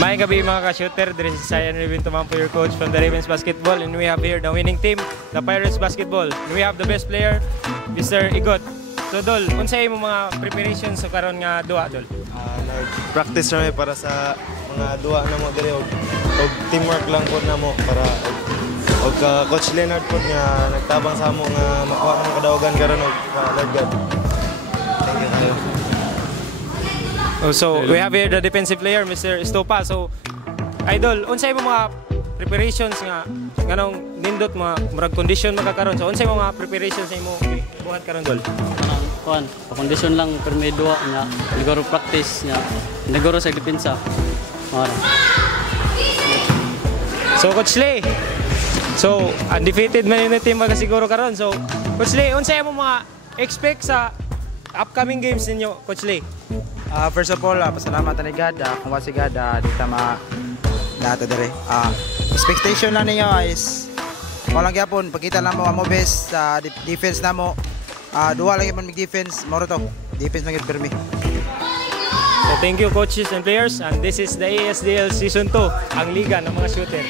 May gabi mga ka-shooter, this is Sayan Revin Tumampo, your coach from the Ravens Basketball, and we have here the winning team, the Pirates Basketball. And we have the best player, Mr. Igot. So Dol, unsay mo mga preparations sa karon nga duwa, Dol? Nag-practice na para sa mga duwa na mo diri og teamwork lang po na mo para og Coach Leonard po nga nagtabang sa amo nga makuha ng kadawagan karon og kalagad. Thank you kayo. Oh, so we have here the defensive player, Mr. Estopa. So, Idol, unsay mo mga preparations nga nganong nindot mga murag condition makakaroon. So, unsay mo mga preparations sa imo buhat karon, Dol? Kuan, pa-condition lang pero may duwa nga liguro practice nga liguro sa depensa. Mara. So, Coach Lee. So, undefeated man yung team magasiguro karon. So, Coach Lee, unsay mo mga expect sa upcoming games ninyo, Coach Lee? First of all, pasalamat ni God kung si God di tama nato dire. Expectation na ninyo is walang gyapon pagkita lang mo best sa defense na mo. Duwa lang man mag-defense, moro to. Defense lang gyud permi. So thank you coaches and players, and this is the ASDL Season 2, ang liga ng mga shooter.